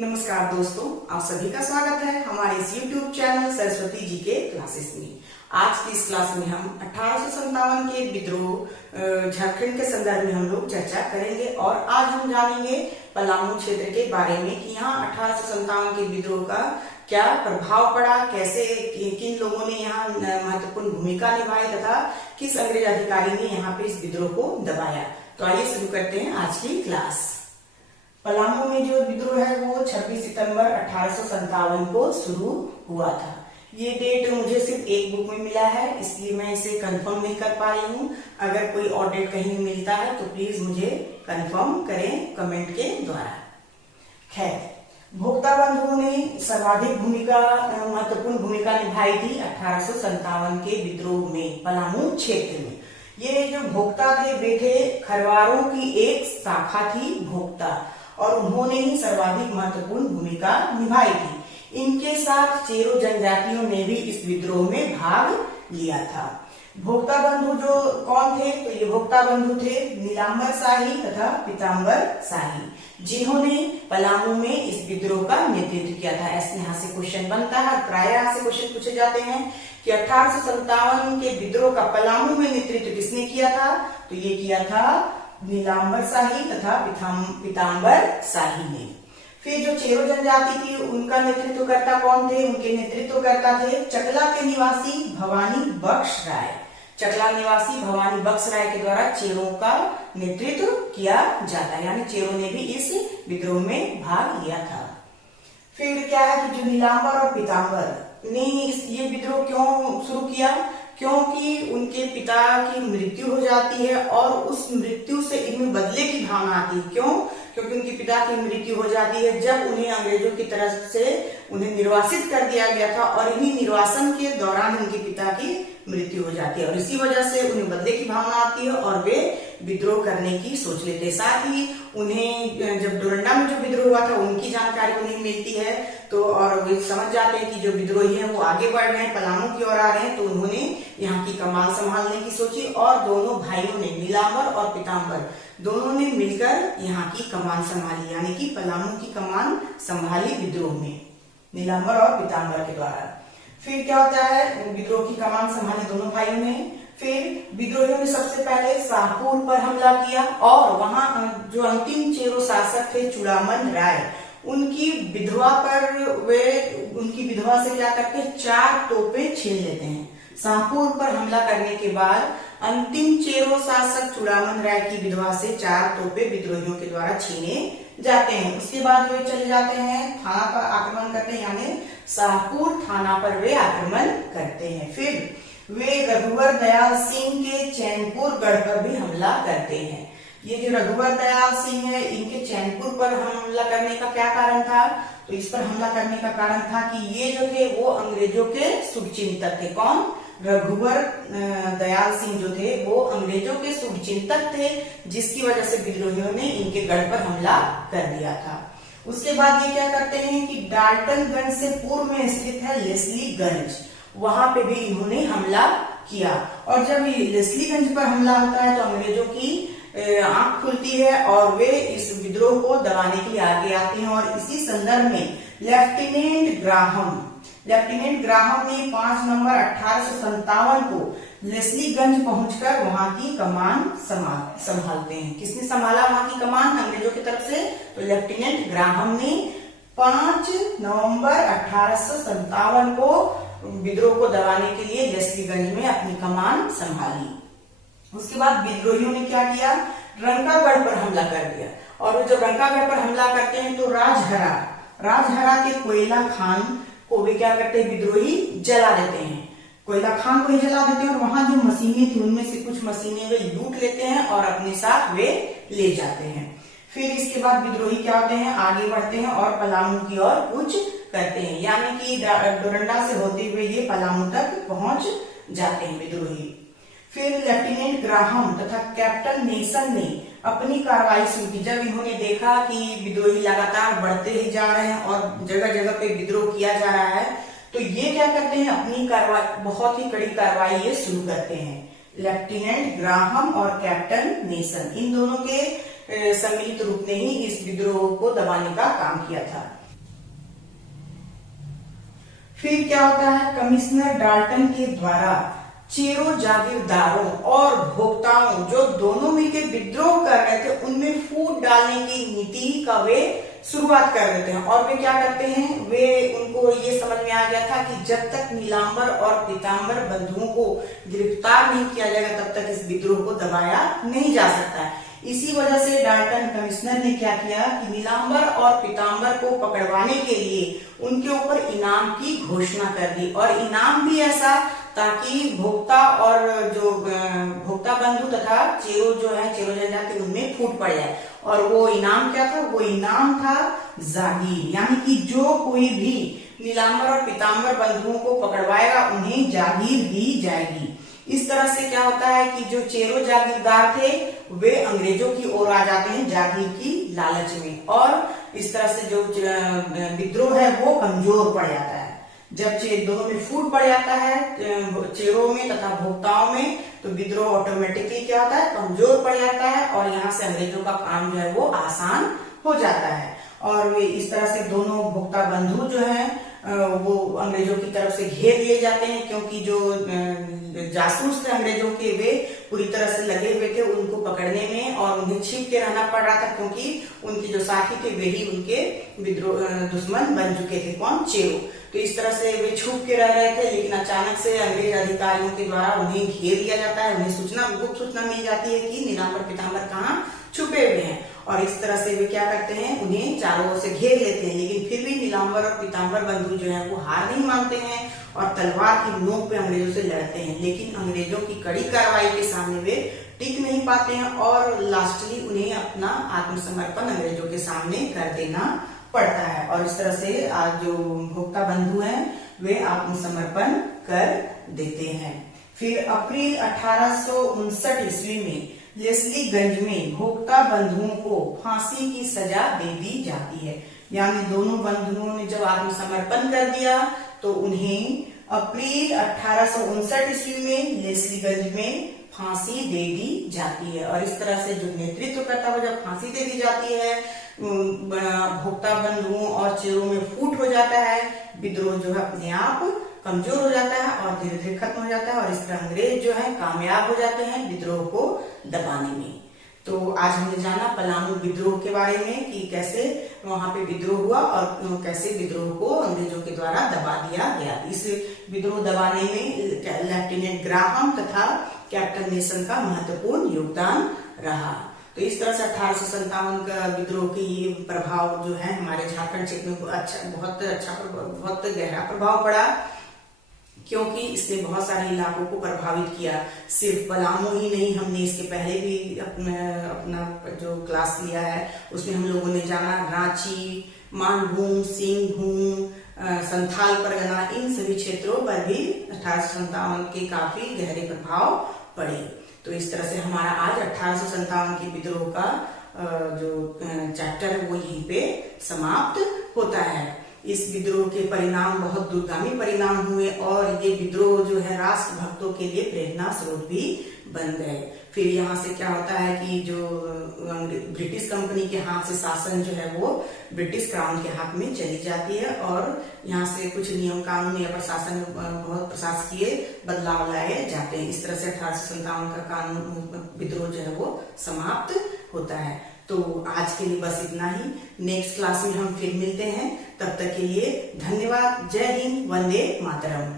नमस्कार दोस्तों, आप सभी का स्वागत है हमारे इस YouTube चैनल सरस्वती जी के क्लासेस में। आज की इस क्लास में हम 1857 के विद्रोह झारखंड के संदर्भ में हम लोग चर्चा करेंगे और आज हम जानेंगे पलामू क्षेत्र के बारे में कि यहाँ 1857 के विद्रोह का क्या प्रभाव पड़ा, कैसे किन लोगों ने यहाँ महत्वपूर्ण भूमिका निभाई तथा किस अंग्रेज अधिकारी ने यहाँ पे इस विद्रोह को दबाया। तो आइए शुरू करते हैं आज की क्लास। पलामू में जो विद्रोह है वो 26 सितंबर 1857 को शुरू हुआ था। ये डेट मुझे सिर्फ एक बुक में मिला है, इसलिए मैं इसे कंफर्म नहीं कर पा रही हूँ। अगर कोई और डेट कहीं मिलता है तो प्लीज मुझे कंफर्म करें कमेंट के द्वारा। खैर, भोक्ता बंधुओं ने सर्वाधिक महत्वपूर्ण भूमिका निभाई थी 1857 के विद्रोह में पलामू क्षेत्र में। ये जो भोक्ता थे वे थे खरवारों की एक शाखा थी भोक्ता, और उन्होंने ही सर्वाधिक महत्वपूर्ण भूमिका निभाई थी। इनके साथ चेरो जनजातियों ने भी इस विद्रोह में भाग लिया था। भोक्ता बंधु जो कौन थे, तो ये भोक्ता बंधु थे नीलांबर शाही तथा पीताम्बर शाही, जिन्होंने पलामू में इस विद्रोह का नेतृत्व किया था। ऐसे यहाँ से क्वेश्चन बनता है, प्राय यहाँ से क्वेश्चन पूछे जाते हैं कि 1857 के विद्रोह का पलामू में नेतृत्व किसने किया था, तो ये किया था नीलांबर शाही तथा पीताम्बर शाही ने। फिर जो चेरो जनजाति थी उनका नेतृत्वकर्ता कौन थे, उनके नेतृत्वकर्ता थे चकला के निवासी भवानी बख्श राय। चकला निवासी भवानी बख्श राय के द्वारा चेरों का नेतृत्व किया जाता है, यानी चेरों ने भी इस विद्रोह में भाग लिया था। फिर क्या है कि जो नीलांबर और पीताम्बर ने ये विद्रोह क्यों शुरू किया, क्योंकि उनके पिता की मृत्यु हो जाती है और उस मृत्यु से इनमें बदले की भावना आती है। क्यों? क्योंकि उनके पिता की मृत्यु हो जाती है जब उन्हें अंग्रेजों की तरफ से उन्हें निर्वासित कर दिया गया था, और इन्हीं निर्वासन के दौरान उनके पिता की मृत्यु हो जाती है और इसी वजह से उन्हें बदले की भावना आती है और वे विद्रोह करने की सोच लेते हैं। साथ ही उन्हें जब डोरंडा में जो विद्रोह हुआ था उनकी जानकारी उन्हें मिलती है, तो और वे समझ जाते हैं कि जो विद्रोही हैं वो आगे बढ़ रहे हैं, पलामू की ओर आ रहे हैं, तो उन्होंने यहाँ की कमान संभालने की सोची और दोनों भाइयों ने नीलांबर और पीताम्बर दोनों ने मिलकर यहाँ की कमान संभाली, यानी कि पलामू की कमान संभाली विद्रोह में नीलांबर और पीताम्बर के द्वारा। फिर क्या होता है, विद्रोह की कमान संभाली दोनों भाइयों ने। फिर विद्रोहियों ने सबसे पहले शाहपुर पर हमला किया और वहां जो अंतिम चेरो शासक थे चूड़ामन राय, उनकी विधवा से क्या करते हैं, 4 तोपें छीन लेते हैं। शाहपुर पर हमला करने के बाद अंतिम चेरो शासक चूड़ामन राय की विधवा से 4 तोपे विद्रोहियों के द्वारा छीने जाते हैं। उसके बाद वे चले जाते हैं थाना पर आक्रमण करते हैं, यानी शाहपुर थाना पर वे आक्रमण करते हैं। फिर वे रघुवर दयाल सिंह के चैनपुर गढ़ पर भी हमला करते हैं। ये जो रघुवर दयाल सिंह है, इनके चैनपुर पर हमला करने का क्या कारण था, तो इस पर हमला करने का कारण था कि ये जो थे वो अंग्रेजों के शुभचिंतक थे। कौन? रघुवर दयाल सिंह जो थे वो अंग्रेजों के शुभचिंतक थे, जिसकी वजह से विद्रोहियों ने इनके गढ़ पर हमला कर दिया था। उसके बाद ये क्या करते हैं कि डाल्टनगंज से पूर्व में स्थित है लेस्लीगंज, वहां पे भी इन्होंने हमला किया। और जब लेस्लीगंज पर हमला होता है तो अंग्रेजों की आंख खुलती है और वे इस विद्रोह को दबाने के लिए आगे आते हैं। और इसी संदर्भ में लेफ्टिनेंट ग्राहम ने 5 नवंबर 1857 को लेस्लीगंज पहुंचकर वहां की कमान संभालते हैं। किसने संभाला वहां की कमान अंग्रेजों की तरफ से? तो लेफ्टिनेंट ग्राहम ने 5 नवंबर 1857 को विद्रोह को दबाने के लिए लेस्लीगंज में अपनी कमान संभाली। उसके बाद विद्रोहियों ने क्या किया, रंकागढ़ पर हमला कर दिया। और जब रंकागढ़ पर हमला करते हैं तो राजहरा के कोयला खान को वे क्या करते हैं, विद्रोही जला देते हैं। कोयला खान को ही जला देते हैं और वहां जो मशीनें थी उनमें से कुछ मशीनें वे लूट लेते हैं और अपने साथ वे ले जाते हैं। फिर इसके बाद विद्रोही क्या होते हैं, आगे बढ़ते हैं और पलामू की ओर कूच करते हैं, यानी कि डोरंडा से होते हुए ये पलामू तक पहुंच जाते हैं विद्रोही। फिर लेफ्टिनेंट ग्राहम तथा कैप्टन नेसन ने अपनी कार्रवाई शुरू की। जब इन्होंने देखा कि विद्रोही लगातार बढ़ते ही जा रहे हैं और जगह जगह पे विद्रोह किया जा रहा है, तो ये क्या करते हैं, अपनी कार्रवाई, बहुत ही कड़ी कार्रवाई ये शुरू करते हैं। लेफ्टिनेंट ग्राहम और कैप्टन नेसन, इन दोनों के सम्मिलित रूप ने ही इस विद्रोह को दबाने का काम किया था। फिर क्या होता है, कमिश्नर डाल्टन के द्वारा चेरो जागीरदारों और भोक्ताओं जो दोनों मिलकर विद्रोह कर रहे थे उनमें फूट डालने की नीति का वे शुरुआत कर देते हैं। और वे क्या करते हैं, वे उनको ये समझ में आ गया था कि जब तक नीलांबर और पीतांबर बंधुओं को गिरफ्तार नहीं किया जाएगा तब तक इस विद्रोह को दबाया नहीं जा सकता है। इसी वजह से डाल्टन कमिश्नर ने क्या किया कि नीलांबर और पीतांबर को पकड़वाने के लिए उनके ऊपर इनाम की घोषणा कर दी, और इनाम भी ऐसा ताकि भोक्ता और जो भोक्ता बंधु तथा चेरो जो है, चेरो जनजाति, उनमें फूट पड़ जाए। और वो इनाम क्या था, वो इनाम था जागीर, यानी कि जो कोई भी नीलांबर और पीतांबर बंधुओं को पकड़वाएगा उन्हें जागीर दी जाएगी। इस तरह से क्या होता है कि जो चेरो जागीरदार थे वे अंग्रेजों की ओर आ जाते हैं जागीर की लालच में, और इस तरह से जो विद्रोह है वो कमजोर पड़ जाता है। जब दोनों में फूट पड़ जाता है चेरों में तथा भोक्ताओं में, तो विद्रोह ऑटोमेटिकली क्या होता है, कमजोर पड़ जाता है, और यहाँ से अंग्रेजों का काम जो है वो आसान हो जाता है। और वे इस तरह से दोनों भोक्ता बंधु जो है वो अंग्रेजों की तरफ से घेर लिए जाते हैं, क्योंकि जो जासूस थे अंग्रेजों के वे पूरी तरह से लगे हुए थे उनको पकड़ने में, और उन्हें छिप के रहना पड़ रहा था क्योंकि उनके जो साथी थे वे ही उनके विद्रोह दुश्मन बन चुके थे, कौन, चेरो। तो इस तरह से वे छुप के रह रहे थे, लेकिन अचानक से अंग्रेज अधिकारियों के द्वारा उन्हें घेर लिया जाता है। उन्हें गुप्त सूचना मिल जाती है कि नीलांबर पीतांबर कहाँ छुपे हुए हैं, और इस तरह से वे क्या करते हैं, उन्हें चारों ओर से घेर लेते हैं। लेकिन फिर भी नीलांबर और पीतांबर बंधु जो है वो हार नहीं मानते हैं और तलवार की नोक पे अंग्रेजों से लड़ते हैं। लेकिन अंग्रेजों की कड़ी कार्रवाई के सामने वे टिक नहीं पाते हैं, और लास्टली उन्हें अपना आत्मसमर्पण अंग्रेजों के सामने कर देना पड़ता है। और इस तरह से आज जो भोक्ता बंधु हैं वे आत्मसमर्पण कर देते हैं। फिर अप्रैल 1859 ईस्वी में लेस्लीगंज में भोक्ता बंधुओं को फांसी की सजा दे दी जाती है। यानी दोनों बंधुओं ने जब आत्मसमर्पण कर दिया तो उन्हें अप्रैल 1859 ईस्वी में लेस्लीगंज में फांसी दे दी जाती है। और इस तरह से जो नेतृत्व करता है जब फांसी दे दी जाती है, भोक्ता बंधुओं और चेरों में फूट हो जाता है, विद्रोह जो है अपने आप कमजोर हो जाता है और धीरे धीरे खत्म हो जाता है, और इस तरह अंग्रेज जो है कामयाब हो जाते हैं विद्रोह को दबाने में। तो आज हमने जाना पलामू विद्रोह के बारे में कि कैसे वहां पे विद्रोह हुआ और कैसे विद्रोह को अंग्रेजों के द्वारा दबा दिया गया। इस विद्रोह दबाने में लेफ्टिनेंट ग्राहम तथा कैप्टन नेल्सन का महत्वपूर्ण योगदान रहा। तो इस तरह से 1857 का विद्रोह की ये प्रभाव जो है हमारे झारखंड क्षेत्र में बहुत गहरा प्रभाव पड़ा, क्योंकि इसने बहुत सारे इलाकों को प्रभावित किया। सिर्फ पलामू ही नहीं, हमने इसके पहले भी अपना जो क्लास लिया है उसमें हम लोगों ने जाना रांची, मानभूम, सिंहभूम, संथाल परगना, इन सभी क्षेत्रों पर भी 1857 के काफी गहरे प्रभाव पड़े। तो इस तरह से हमारा आज 1857 के विद्रोह का जो चैप्टर है वो यहीं पे समाप्त होता है। इस विद्रोह के परिणाम बहुत दूरगामी परिणाम हुए, और ये विद्रोह जो है राष्ट्र भक्तों के लिए प्रेरणा स्रोत भी बन गए। फिर यहाँ से क्या होता है कि जो ब्रिटिश कंपनी के हाथ से शासन जो है वो ब्रिटिश क्राउन के हाथ में चली जाती है, और यहाँ से कुछ नियम कानून या प्रशासन बहुत प्रशासकीय बदलाव लाए जाते हैं। इस तरह से 1857 का कानून विद्रोह जो है वो समाप्त होता है। तो आज के लिए बस इतना ही। नेक्स्ट क्लास में हम फिर मिलते हैं, तब तक के लिए धन्यवाद। जय हिंद, वंदे मातरम।